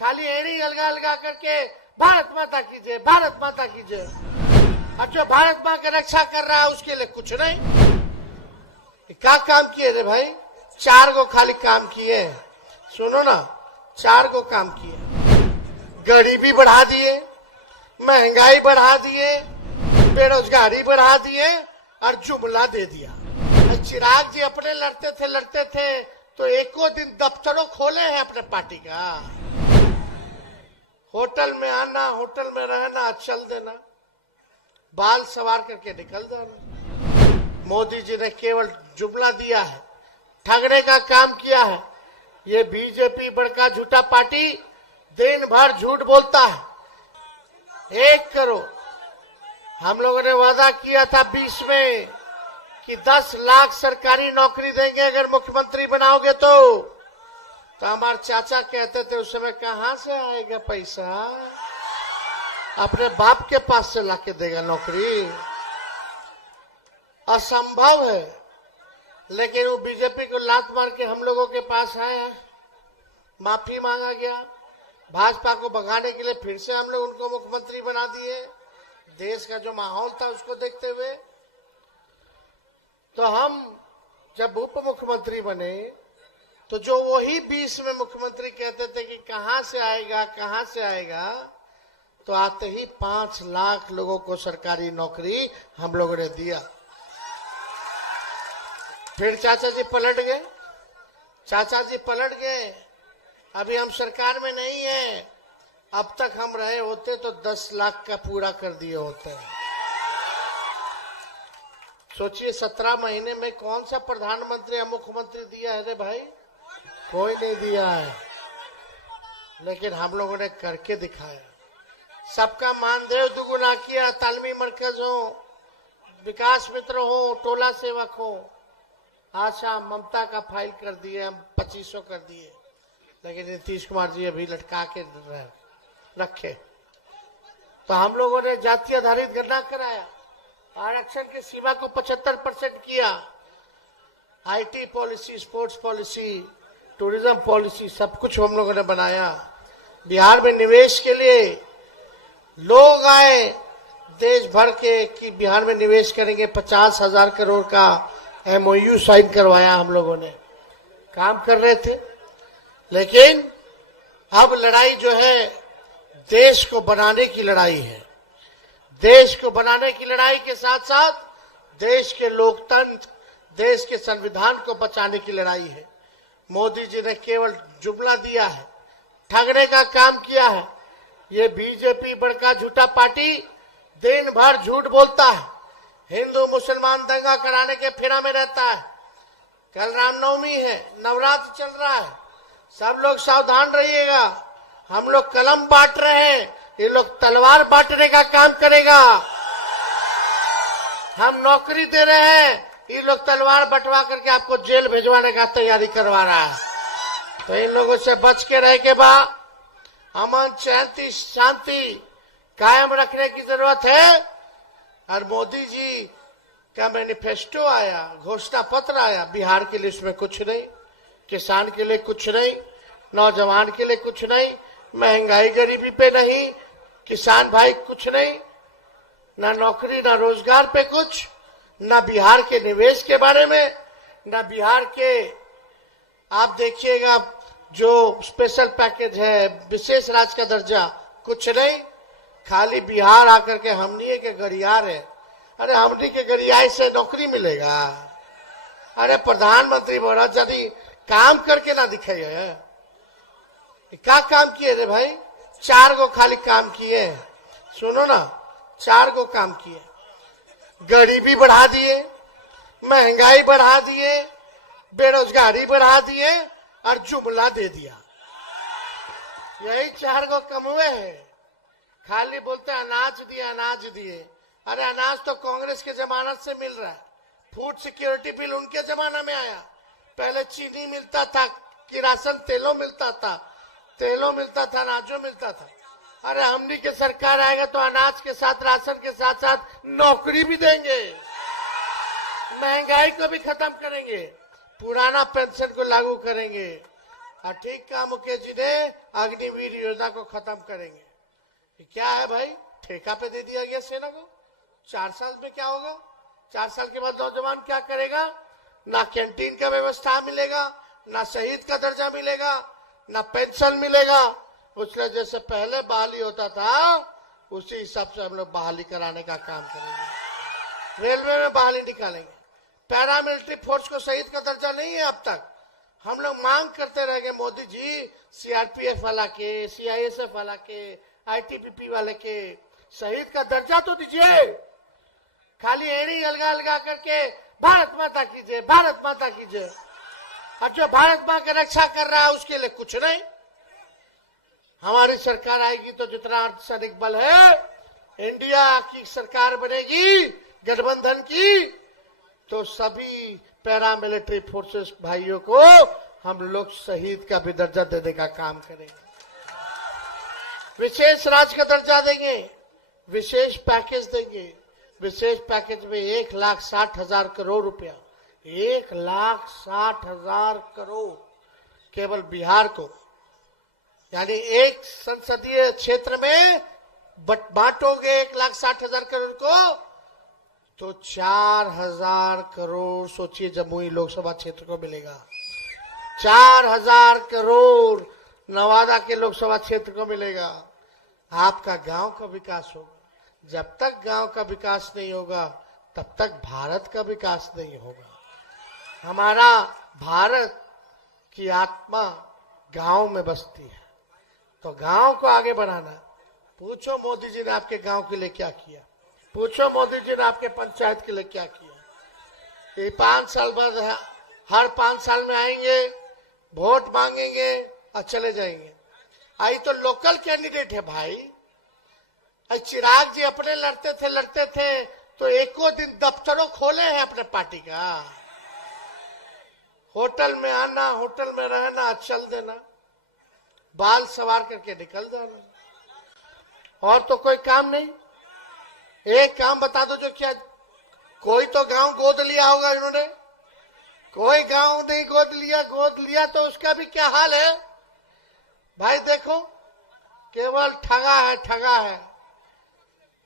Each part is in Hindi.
खाली एड़ी अलगा अलगा करके भारत माता की जय, भारत माता की जय। और जो भारत माँ की रक्षा कर रहा है उसके लिए कुछ नहीं। क्या काम किए रे भाई? 4 गो खाली काम किए। सुनो ना, 4 गो काम किए। गरीबी बढ़ा दिए, महंगाई बढ़ा दिए, बेरोजगारी बढ़ा दिए और जुमला दे दिया। चिराग जी अपने लड़ते थे तो एको दिन दफ्तरों खोले हैं अपने पार्टी का। होटल में आना, होटल में रहना, चल देना, बाल सवार करके निकल जाना। मोदी जी ने केवल जुमला दिया है, ठगने का काम किया है। ये बीजेपी बड़का झूठा पार्टी दिन भर झूठ बोलता है। 1 करोड़ हम लोगों ने वादा किया था 20 में कि 10 लाख सरकारी नौकरी देंगे अगर मुख्यमंत्री बनाओगे तो हमारे चाचा कहते थे उस समय, कहां से आएगा पैसा? अपने बाप के पास से लाके देगा नौकरी? असंभव है। लेकिन वो बीजेपी को लात मार के हम लोगों के पास आया, माफी मांगा गया। भाजपा को भगाने के लिए फिर से हम लोग उनको मुख्यमंत्री बना दिए। देश का जो माहौल था उसको देखते हुए तो हम जब उप मुख्यमंत्री बने तो जो वही 20 में मुख्यमंत्री कहते थे कि कहां से आएगा, कहां से आएगा, तो आते ही 5 लाख लोगों को सरकारी नौकरी हम लोगों ने दिया। फिर चाचा जी पलट गए, चाचा जी पलट गए। अभी हम सरकार में नहीं है। अब तक हम रहे होते तो 10 लाख का पूरा कर दिए होते। सोचिए 17 महीने में कौन सा प्रधानमंत्री या मुख्यमंत्री दिया है रे भाई? कोई नहीं दिया है। लेकिन हम लोगों ने करके दिखाया। सबका मानदेय दुगुना किया। तालमी मरकज हो, विकास मित्र हो, टोला सेवक हो, आशा ममता का फाइल कर दिए, हम 2500 कर दिए। लेकिन नीतीश कुमार जी अभी लटका के रखे। तो हम लोगों ने जाति आधारित गणना कराया, आरक्षण की सीमा को 75% किया। IT policy, sports policy, tourism policy, सब कुछ हम लोगों ने बनाया। बिहार में निवेश के लिए लोग आए देश भर के कि बिहार में निवेश करेंगे। 50,000 करोड़ का MOU साइन करवाया हम लोगों ने। काम कर रहे थे। लेकिन अब लड़ाई जो है देश को बनाने की लड़ाई है। देश को बनाने की लड़ाई के साथ साथ देश के लोकतंत्र, देश के संविधान को बचाने की लड़ाई है। मोदी जी ने केवल जुमला दिया है, ठगने का काम किया है। ये बीजेपी बड़का झूठा पार्टी दिन भर झूठ बोलता है। हिंदू मुसलमान दंगा कराने के फेरा में रहता है। कल रामनवमी है, नवरात्र चल रहा है, सब लोग सावधान रहिएगा। हम लोग कलम बांट रहे हैं, ये लोग तलवार बांटने का काम करेगा। हम नौकरी दे रहे हैं, ये लोग तलवार बंटवा करके आपको जेल भिजवाने का तैयारी करवा रहा है। तो इन लोगों से बच के रह के बा अमन शांति कायम रखने की जरूरत है। और मोदी जी का मैनिफेस्टो आया, घोषणा पत्र आया, बिहार के लिए उसमें कुछ नहीं, किसान के लिए कुछ नहीं, नौजवान के लिए कुछ नहीं, महंगाई गरीबी पे नहीं, किसान भाई कुछ नहीं, ना नौकरी ना रोजगार पे कुछ, ना बिहार के निवेश के बारे में, ना बिहार के आप देखिएगा जो स्पेशल पैकेज है, विशेष राज्य का दर्जा, कुछ नहीं। खाली बिहार आकर के हमनी के गरियार है। अरे हमनी के गरियाई से नौकरी मिलेगा? अरे प्रधानमंत्री बोला यदि काम करके ना दिखाइए। क्या काम किए रे भाई? 4 गो खाली काम किए। सुनो ना, 4 गो काम किए। गरीबी बढ़ा दिए, महंगाई बढ़ा दिए, बेरोजगारी बढ़ा दिए और जुमला दे दिया। यही 4 गो कम हुए हैं। खाली बोलते अनाज दिए, अनाज दिए। अरे अनाज तो कांग्रेस के जमानत से मिल रहा है। फूड सिक्योरिटी बिल उनके जमाना में आया। पहले चीनी मिलता था, किरासन तेलों मिलता था, अनाजों मिलता था। अरे हमनी के सरकार आएगा तो अनाज के साथ, राशन के साथ साथ नौकरी भी देंगे, महंगाई को भी खत्म करेंगे, पुराना पेंशन को लागू करेंगे, और ठीक काम मुकेश जी ने अग्निवीर योजना को खत्म करेंगे। ये क्या है भाई, ठेका पे दे दिया गया सेना को। 4 साल में क्या होगा? 4 साल के बाद नौजवान क्या करेगा? ना कैंटीन का व्यवस्था मिलेगा, ना शहीद का दर्जा मिलेगा, ना पेंशन मिलेगा। उसने जैसे पहले बहाली होता था उसी हिसाब से हम लोग बहाली कराने का काम करेंगे। रेलवे में बहाली निकालेंगे। पैरामिलिट्री फोर्स को शहीद का दर्जा नहीं है अब तक। हम लोग मांग करते रहेंगे मोदी जी, सीआरपीएफ वाला के, सीआईएसएफ वाला के, आईटीबीपी वाले के शहीद का दर्जा तो दीजिए। खाली एड़ी अलगा अलगा करके भारत माता कीजिए, भारत माता कीजिए, और जो भारत माँ की रक्षा कर रहा है उसके लिए कुछ नहीं। हमारी सरकार आएगी तो जितना अर्धसैनिक बल है, इंडिया की सरकार बनेगी गठबंधन की, तो सभी पैरामिलिट्री फोर्सेस भाइयों को हम लोग शहीद का भी दर्जा देने का काम करेंगे। विशेष राज्य का दर्जा देंगे, विशेष पैकेज देंगे। विशेष पैकेज में 1,60,000 करोड़ रुपया, 1,60,000 करोड़ केवल बिहार को, यानी एक संसदीय क्षेत्र में बांटोगे 1,60,000 करोड़ को तो 4,000 करोड़ सोचिए जमुई लोकसभा क्षेत्र को मिलेगा। 4,000 करोड़ नवादा के लोकसभा क्षेत्र को मिलेगा। आपका गांव का विकास होगा। जब तक गांव का विकास नहीं होगा तब तक भारत का विकास नहीं होगा। हमारा भारत की आत्मा गांव में बसती है, तो गांव को आगे बढ़ाना। पूछो मोदी जी ने आपके गांव के लिए क्या किया, पूछो मोदी जी ने आपके पंचायत के लिए क्या किया। ये 5 साल बाद हर 5 साल में आएंगे, वोट मांगेंगे और चले जाएंगे। आई तो लोकल कैंडिडेट है भाई। चिराग जी अपने लड़ते थे तो एको दिन दफ्तरों खोले हैं अपने पार्टी का। होटल में आना, होटल में रहना, चल देना, बाल सवार करके निकल जाना, और तो कोई काम नहीं। एक काम बता दो जो क्या, कोई तो गांव गोद लिया होगा इन्होंने, कोई गांव नहीं गोद लिया तो उसका भी क्या हाल है भाई। देखो केवल ठगा है, ठगा है।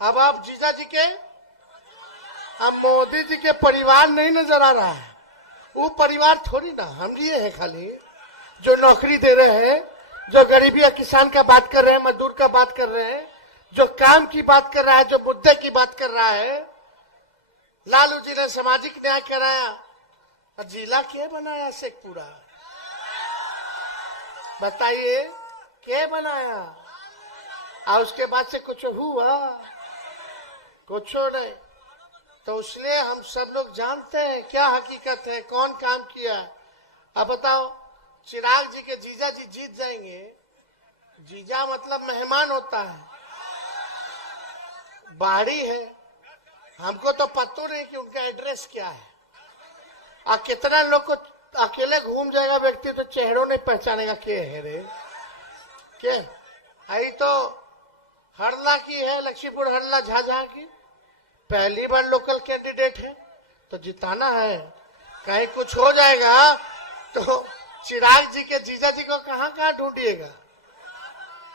अब आप जीजा जी के, अब मोदी जी के परिवार नहीं नजर आ रहा है। वो परिवार थोड़ी ना, हम लिए हैं खाली, जो नौकरी दे रहे हैं, जो गरीबी या किसान का बात कर रहे हैं, मजदूर का बात कर रहे हैं, जो काम की बात कर रहा है, जो मुद्दे की बात कर रहा है। लालू जी ने सामाजिक न्याय कराया और जिला क्या बनाया शेखपुरा, बताइए क्या बनाया। और उसके बाद से कुछ हुआ? कुछ नहीं। तो इसलिए हम सब लोग जानते हैं क्या हकीकत है, कौन काम किया। अब बताओ, चिराग जी के जीजा जी जीत जाएंगे। जीजा मतलब मेहमान होता है, बाहरी है। हमको तो पता नहीं कि उनका एड्रेस क्या है। और कितना लोग को अकेले घूम जाएगा व्यक्ति तो चेहरों नहीं पहचानेगा के है रे के। आई तो हरला की है, लक्ष्मीपुर हरला झाझा की पहली बार लोकल कैंडिडेट है, तो जिताना है। कहीं कुछ हो जाएगा तो चिराग जी के जीजा जी को कहाँ कहाँ ढूंढिएगा।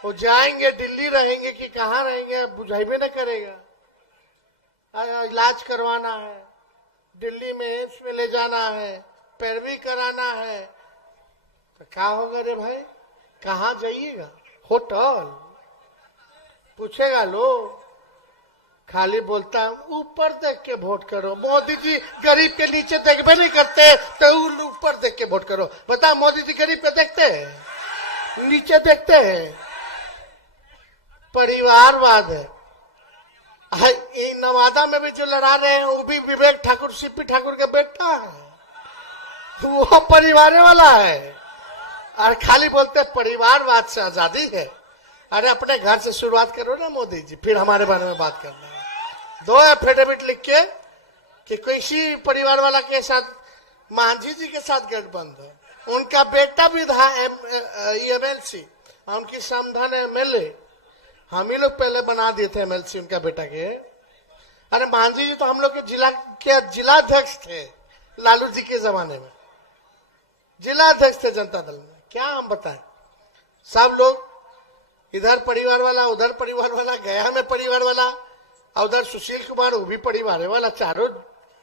वो जाएंगे दिल्ली, रहेंगे कि कहाँ रहेंगे बुझाई भी नहीं करेगा। इलाज करवाना है, दिल्ली में एम्स में ले जाना है, पैरवी कराना है, तो क्या होगा रे भाई, कहाँ जाइएगा? होटल पूछेगा लोग। खाली बोलता है ऊपर देख के वोट करो। मोदी जी गरीब के नीचे देखबे नहीं करते तो ऊपर देख के वोट करो। बता, मोदी जी गरीब पे देखते हैं, नीचे देखते हैं। परिवारवाद है। नवादा में भी जो लड़ा रहे हैं वो भी विवेक ठाकुर, सीपी ठाकुर का बेटा है, वो परिवार वाला है। और खाली बोलते परिवारवाद से आजादी है। अरे अपने घर से शुरुआत करो ना मोदी जी, फिर हमारे बारे में बात करना है। 2 एफिडेविट लिख के कि किसी परिवार वाला के साथ मांझी जी के साथ गठबंधन है, उनका बेटा भी था एमएलसी, उनकी समधन एमएलए, हम ही लोग पहले बना दिए थे एमएलसी उनका बेटा के। अरे मांझी जी तो हम लोग के जिलाध्यक्ष थे लालू जी के जमाने में, जिलाध्यक्ष थे जनता दल में। क्या हम बताएं? सब लोग इधर परिवार वाला, उधर परिवार वाला, गया में परिवार वाला, और उधर सुशील कुमार वो भी परिवार वाला। चारों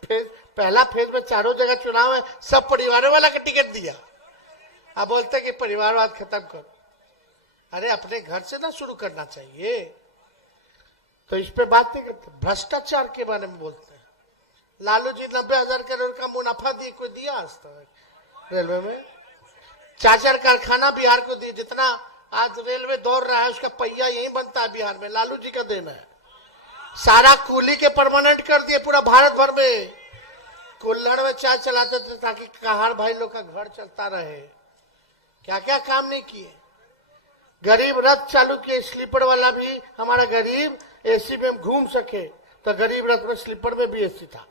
फेज, पहला फेज में चारों जगह चुनाव है, सब परिवार वाला का टिकट दिया। अब बोलते कि परिवारवाद खत्म करो। अरे अपने घर से ना शुरू करना चाहिए। तो इस पे बात नहीं करते, भ्रष्टाचार के बारे में बोलते हैं। लालू जी 90,000 करोड़ का मुनाफा दिए, कोई दिया आज तक रेलवे में? 4 कारखाना बिहार को दिए। जितना आज रेलवे दौड़ रहा है उसका पहिया यही बनता है बिहार में, लालू जी का देना है। सारा कूली के परमानेंट कर दिए पूरा भारत भर में। कुल्हड़ में चाय चलाते थे ताकि कहार भाई लोग का घर चलता रहे। क्या क्या काम नहीं किए। गरीब रथ चालू किए, स्लीपर वाला भी हमारा गरीब एसी में घूम सके, तो गरीब रथ में स्लीपर में भी एसी था।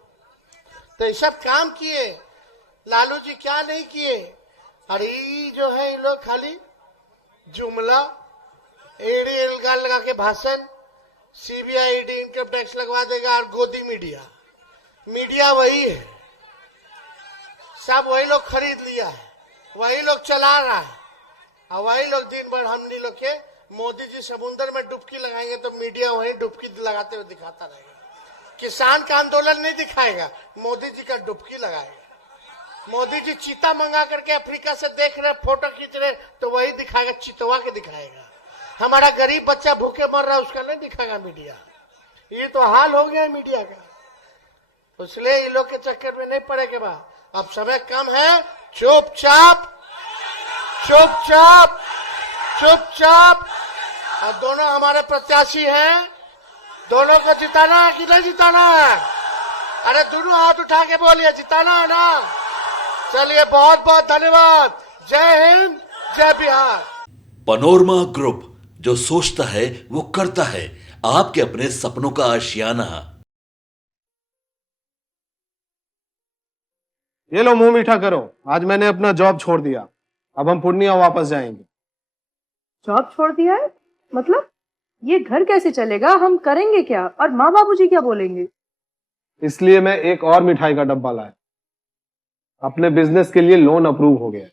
तो ये सब काम किए। लालू जी क्या नहीं किए? अरे जो है ये लोग खाली जुमला, ईडी एलगार लगा के भाषण, सीबीआई ईडी इनकम टैक्स लगवा देगा, और गोदी मीडिया। मीडिया वही है, सब वही लोग खरीद लिया है, वही लोग चला रहा है, और वही लोग दिन भर हमनी लोग के मोदी जी समुद्र में डुबकी लगाएंगे तो मीडिया वही डुबकी लगाते हुए दिखाता रहेगा। किसान का आंदोलन नहीं दिखाएगा, मोदी जी का डुबकी लगाएगा। मोदी जी चीता मंगा करके अफ्रीका से देख रहे, फोटो खींच रहे, तो वही दिखाएगा, चितवा के दिखाएगा। हमारा गरीब बच्चा भूखे मर रहा है उसका नहीं दिखाएगा मीडिया। ये तो हाल हो गया है मीडिया का। इसलिए इन लोग के चक्कर में नहीं पड़ेगा बा। अब समय कम है, चुपचाप चुपचाप चुपचाप। और दोनों हमारे प्रत्याशी हैं, दोनों को जिताना है कि नहीं जिताना है? अरे दोनों हाथ उठा के बोलिए, जिताना है ना? चलिए, बहुत बहुत धन्यवाद। जय हिंद, जय बिहार। पैनोरमा ग्रुप, जो सोचता है वो करता है। आपके अपने सपनों का आशियाना। ये लो मुंह मीठा करो, आज मैंने अपना जॉब छोड़ दिया, अब हम पूर्णिया वापस जाएंगे। जॉब छोड़ दिया है? मतलब ये घर कैसे चलेगा? हम करेंगे क्या? और माँ बाबूजी क्या बोलेंगे? इसलिए मैं एक और मिठाई का डब्बा लाया। अपने बिजनेस के लिए लोन अप्रूव हो गया।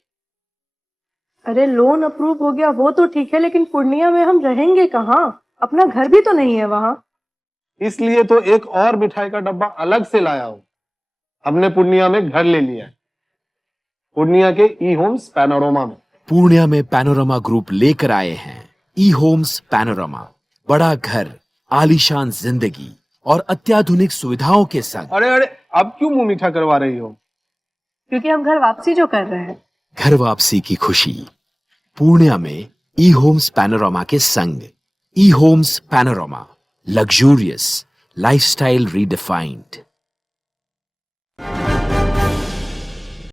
अरे लोन अप्रूव हो गया वो तो ठीक है, लेकिन पूर्णिया में हम रहेंगे कहाँ? अपना घर भी तो नहीं है वहाँ। इसलिए तो एक और मिठाई का डब्बा अलग से लाया हूँ। हमने पूर्णिया में घर ले लिया है, पूर्णिया के ई होम्स पैनोरमा में। पूर्णिया में पैनोरमा ग्रुप लेकर आए हैं ई होम्स पैनोरमा। बड़ा घर, आलीशान जिंदगी और अत्याधुनिक सुविधाओं के संग। अरे अरे, अब क्यों मुंह मीठा करवा रही हो? क्योंकि हम घर वापसी जो कर रहे हैं। घर वापसी की खुशी पूर्णिया में ई होम्स पैनोरमा के संग। ई homes panorama, luxurious lifestyle redefined.